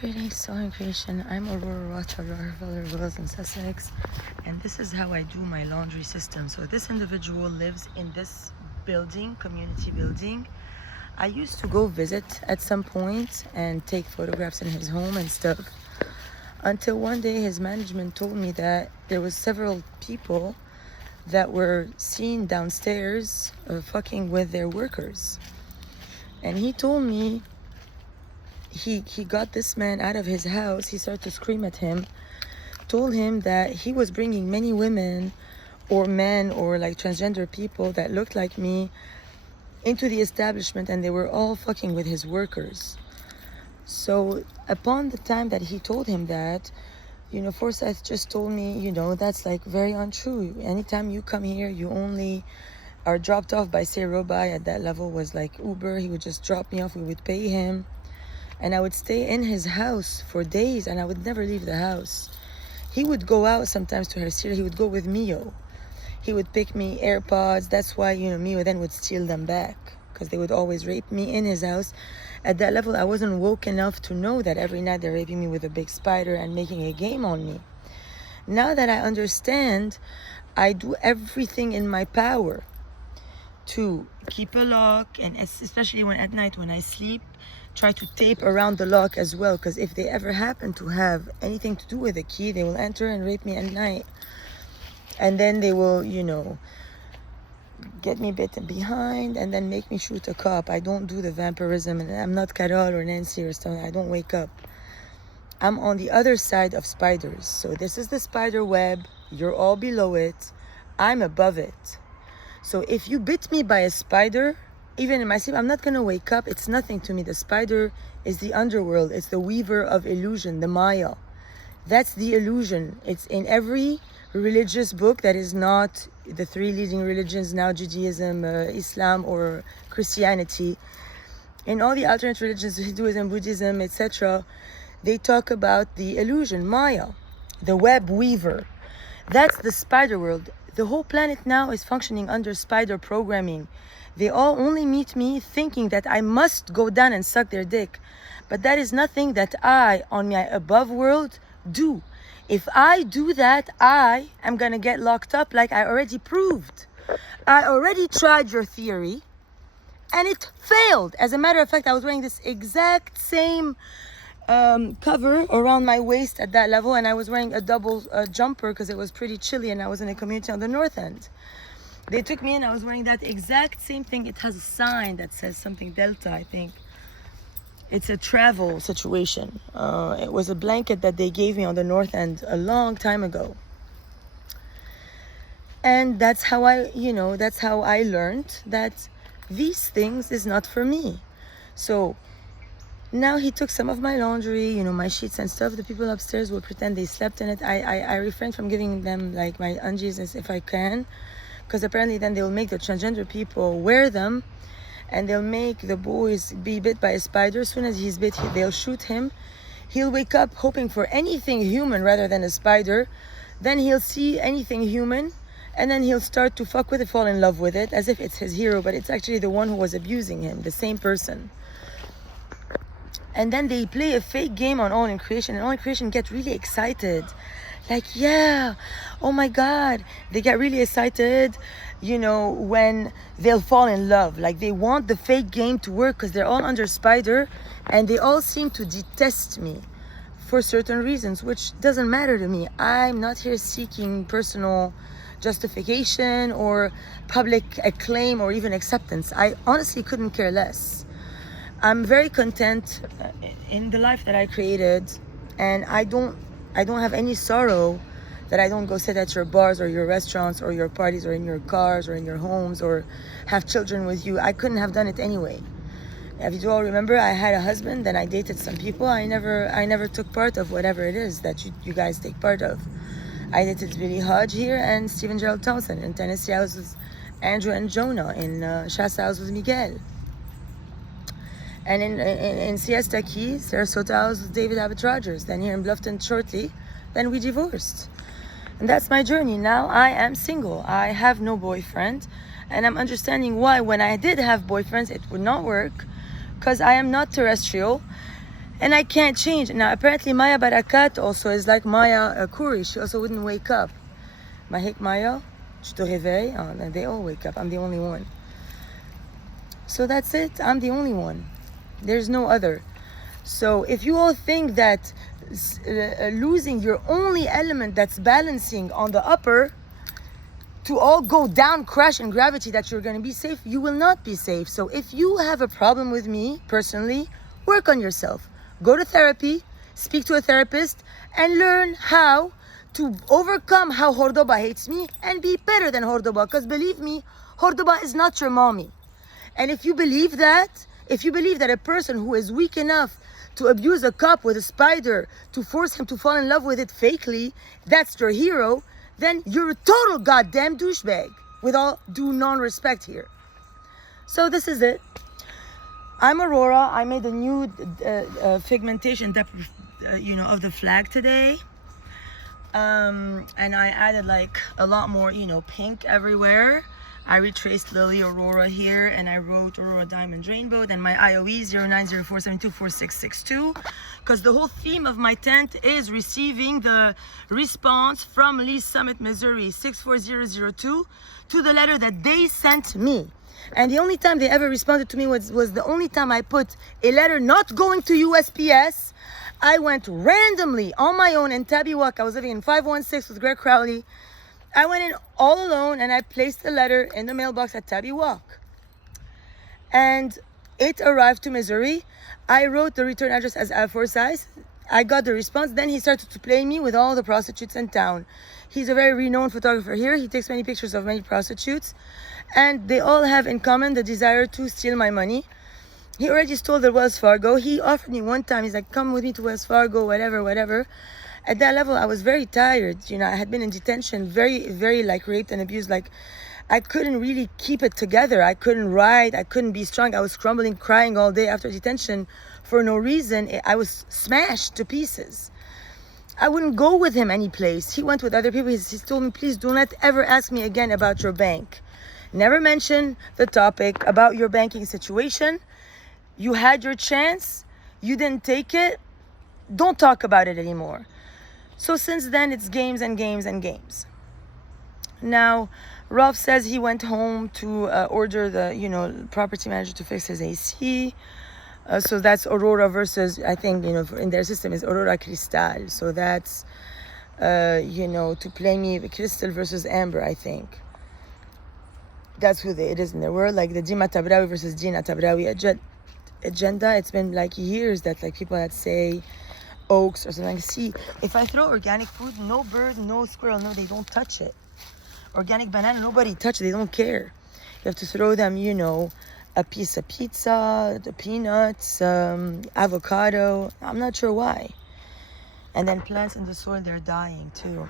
Greetings, Soul and Creation. I'm Aurora, Rochelle, in Sussex, and this is how I do my laundry system. So this individual lives in this building, community building. I used to go visit at some point and take photographs in his home and stuff, until one day his management told me that there was several people that were seen downstairs fucking with their workers. And he told me he got this man out of his house. He started to scream at him, told him that he was bringing many women or men or like transgender people that looked like me into the establishment, and they were all fucking with his workers. So upon the time that he told him that, Forsyth just told me, that's like very untrue. Anytime you come here, you only are dropped off by, say, Robai. At that level was like Uber. He would just drop me off. We would pay him. And I would stay in his house for days, and I would never leave the house. He would go out sometimes to Hersir. He would go with Mio. He would pick me AirPods. That's why, Mio then would steal them back, because they would always rape me in his house. At that level, I wasn't woke enough to know that every night they're raping me with a big spider and making a game on me. Now that I understand, I do everything in my power to keep a lock, and especially when at night when I sleep, try to tape around the lock as well, because if they ever happen to have anything to do with the key, they will enter and rape me at night. And then they will, get me bitten behind and then make me shoot a cop. I don't do the vampirism, and I'm not Carol or Nancy or something. I don't wake up. I'm on the other side of spiders. So this is the spider web. You're all below it. I'm above it. So if you bit me by a spider, even in my sleep, I'm not going to wake up. It's nothing to me. The spider is the underworld. It's the weaver of illusion, the Maya. That's the illusion. It's in every religious book that is not the three leading religions now, Judaism, Islam, or Christianity. In all the alternate religions, Hinduism, Buddhism, etc., they talk about the illusion, Maya, the web weaver. That's the spider world. The whole planet now is functioning under spider programming. They all only meet me thinking that I must go down and suck their dick. But that is nothing that I, on my above world, do. If I do that, I am going to get locked up, like I already proved. I already tried your theory, and it failed. As a matter of fact, I was wearing this exact same cover around my waist at that level, and I was wearing a double jumper because it was pretty chilly, and I was in a community on the north end. They took me in, I was wearing that exact same thing. It has a sign that says something Delta, I think. It's a travel situation. It was a blanket that they gave me on the north end a long time ago. And that's how I learned that these things is not for me. So now he took some of my laundry, my sheets and stuff. The people upstairs will pretend they slept in it. I refrain from giving them like my undies if I can, because apparently then they'll make the transgender people wear them, and they'll make the boys be bit by a spider. As soon as he's bit, they'll shoot him. He'll wake up hoping for anything human rather than a spider. Then he'll see anything human, and then he'll start to fuck with it, fall in love with it, as if it's his hero, but it's actually the one who was abusing him, the same person. And then they play a fake game on All in Creation, and All in Creation get really excited. Like, yeah, oh my God. They get really excited, when they'll fall in love. Like, they want the fake game to work because they're all under spider, and they all seem to detest me for certain reasons, which doesn't matter to me. I'm not here seeking personal justification or public acclaim or even acceptance. I honestly couldn't care less. I'm very content in the life that I created, and I don't have any sorrow that I don't go sit at your bars or your restaurants or your parties or in your cars or in your homes or have children with you. I couldn't have done it anyway. If you all remember, I had a husband, then I dated some people. I never took part of whatever it is that you guys take part of. I dated Billy Hodge here and Stephen Gerald Thompson. In Tennessee, I was with Andrew and Jonah. In Shasta, I was with Miguel. And in Siesta Key, Sarasota, I was with David Abbott Rogers. Then here in Bluffton shortly, then we divorced. And that's my journey. Now I am single. I have no boyfriend. And I'm understanding why when I did have boyfriends, it would not work. Because I am not terrestrial. And I can't change. Now, apparently Maya Barakat also is like Maya Kuri. She also wouldn't wake up. Mahik Maya, tu te réveilles, and they all wake up. I'm the only one. So that's it. I'm the only one. There's no other. So if you all think that losing your only element that's balancing on the upper to all go down, crash in gravity, that you're going to be safe, you will not be safe. So if you have a problem with me personally, work on yourself. Go to therapy, speak to a therapist, and learn how to overcome how Hordoba hates me and be better than Hordoba. Because believe me, Hordoba is not your mommy. And if you believe that a person who is weak enough to abuse a cop with a spider to force him to fall in love with it fakely, that's your hero, then you're a total goddamn douchebag, with all due non-respect here. So this is it. I'm Aurora. I made a new pigmentation depth, of the flag today. And I added like a lot more, pink everywhere. I retraced Lily Aurora here, and I wrote Aurora Diamond Rainbow. Then my IOE 0904724662, because the whole theme of my tent is receiving the response from Lee Summit, Missouri 64002 to the letter that they sent me. And the only time they ever responded to me was the only time I put a letter not going to USPS. I went randomly on my own in Tabiwak. I was living in 516 with Greg Crowley. I went in all alone and I placed the letter in the mailbox at Tabiwak. And it arrived to Missouri. I wrote the return address as aforesaid. I got the response. Then he started to play me with all the prostitutes in town. He's a very renowned photographer here. He takes many pictures of many prostitutes. And they all have in common the desire to steal my money. He already stole the Wells Fargo. He offered me one time, he's like, come with me to Wells Fargo, whatever. At that level, I was very tired. I had been in detention, very, very like raped and abused. Like, I couldn't really keep it together. I couldn't write. I couldn't be strong. I was crumbling, crying all day after detention for no reason. I was smashed to pieces. I wouldn't go with him any place. He went with other people. He told me, please do not ever ask me again about your bank. Never mention the topic about your banking situation. You had your chance. You didn't take it. Don't talk about it anymore. So since then, it's games and games and games. Now, Ralph says he went home to order the, property manager to fix his AC. So that's Aurora versus, I think, in their system is Aurora Cristal. So that's, to play me the Crystal versus Amber, I think. That's who it is in their world. Like the Dima Tabrawi versus Dina Tabrawi agenda. It's been like years that like people that say oaks or something. See, if I throw organic food, no bird, no squirrel, no, they don't touch it. Organic banana, nobody touch it. They don't care. You have to throw them, a piece of pizza, the peanuts, avocado. I'm not sure why. And then plants in the soil, they're dying too.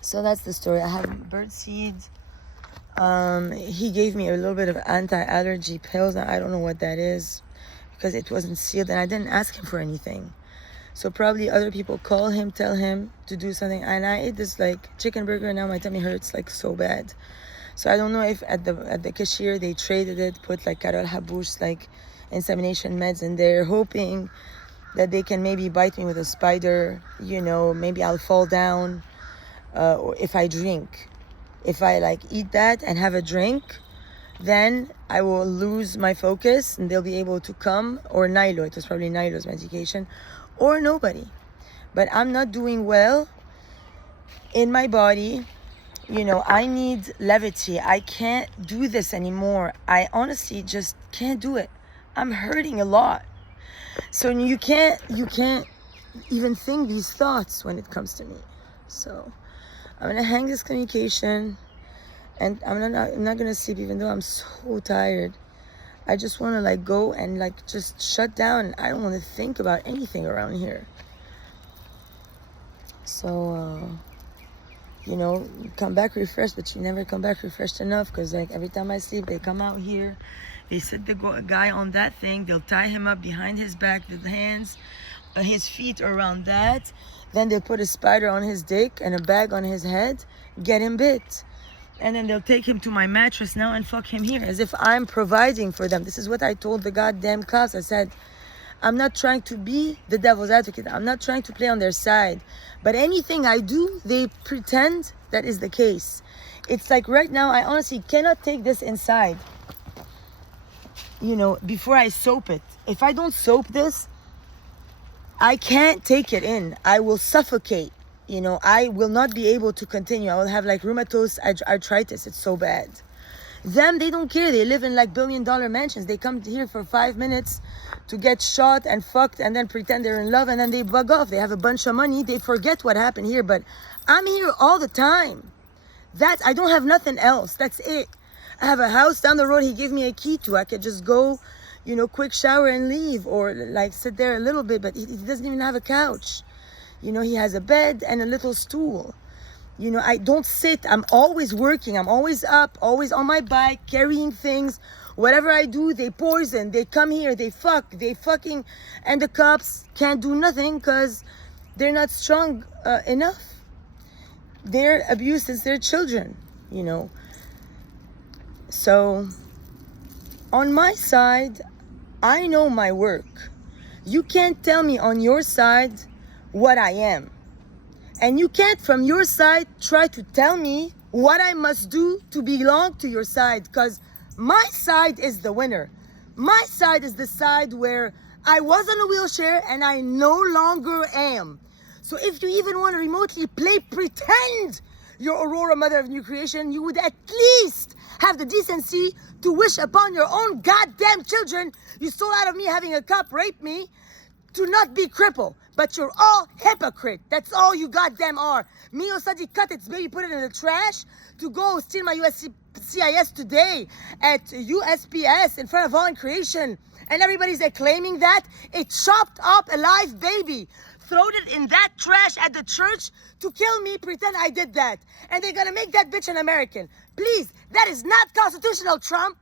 So that's the story. I have bird seeds. He gave me a little bit of anti-allergy pills. I don't know what that is because it wasn't sealed and I didn't ask him for anything. So probably other people call him, tell him to do something. And I ate this like chicken burger and now my tummy hurts like so bad. So I don't know if at the cashier they traded it, put like Carol Habouche like insemination meds in there, hoping that they can maybe bite me with a spider. Maybe I'll fall down. Or if I drink. If I like eat that and have a drink, then I will lose my focus and they'll be able to come, or Nilo, it was probably Nilo's medication, or nobody. But I'm not doing well in my body. I need levity. I can't do this anymore. I honestly just can't do it. I'm hurting a lot. So you can't even think these thoughts when it comes to me. So I'm gonna hang this communication and I'm not gonna sleep even though I'm so tired. I just wanna like go and like just shut down. I don't wanna think about anything around here. So, come back refreshed, but you never come back refreshed enough because like every time I sleep, they come out here, they sit the guy on that thing, they'll tie him up behind his back, the hands, his feet around that. Then they'll put a spider on his dick and a bag on his head, get him bit. And then they'll take him to my mattress now and fuck him here as if I'm providing for them. This is what I told the goddamn cops. I said, I'm not trying to be the devil's advocate. I'm not trying to play on their side. But anything I do, they pretend that is the case. It's like right now, I honestly cannot take this inside, you know, before I soap it. If I don't soap this, I can't take it in. I will suffocate. You know, I will not be able to continue. I will have like rheumatoid arthritis. It's so bad. Them, they don't care. They live in like billion-dollar mansions. They come here for 5 minutes to get shot and fucked and then pretend they're in love and then they bug off. They have a bunch of money. They forget what happened here. But I'm here all the time. I don't have nothing else. That's it. I have a house down the road he gave me a key to. I could just go, you know, quick shower and leave, or like sit there a little bit, but he doesn't even have a couch. You know, he has a bed and a little stool. You know, I don't sit. I'm always working. I'm always up, always on my bike, carrying things. Whatever I do, they poison. They come here, they fucking, and the cops can't do nothing because they're not strong enough. They're abused since they're children, you know. So, on my side, I know my work. You can't tell me on your side what I am. And you can't, from your side, try to tell me what I must do to belong to your side, because my side is the winner. My side is the side where I was on a wheelchair and I no longer am. So if you even want to remotely pretend you're Aurora, mother of new creation, you would at least have the decency to wish upon your own goddamn children you stole out of me having a cop rape me to not be crippled. But you're all hypocrite. That's all you goddamn are. Mio Sadi cut its baby, put it in the trash to go steal my USCIS today at USPS in front of all in creation. And everybody's claiming that it chopped up a live baby, throwed it in that trash at the church to kill me, pretend I did that. And they're gonna make that bitch an American. Please, that is not constitutional, Trump.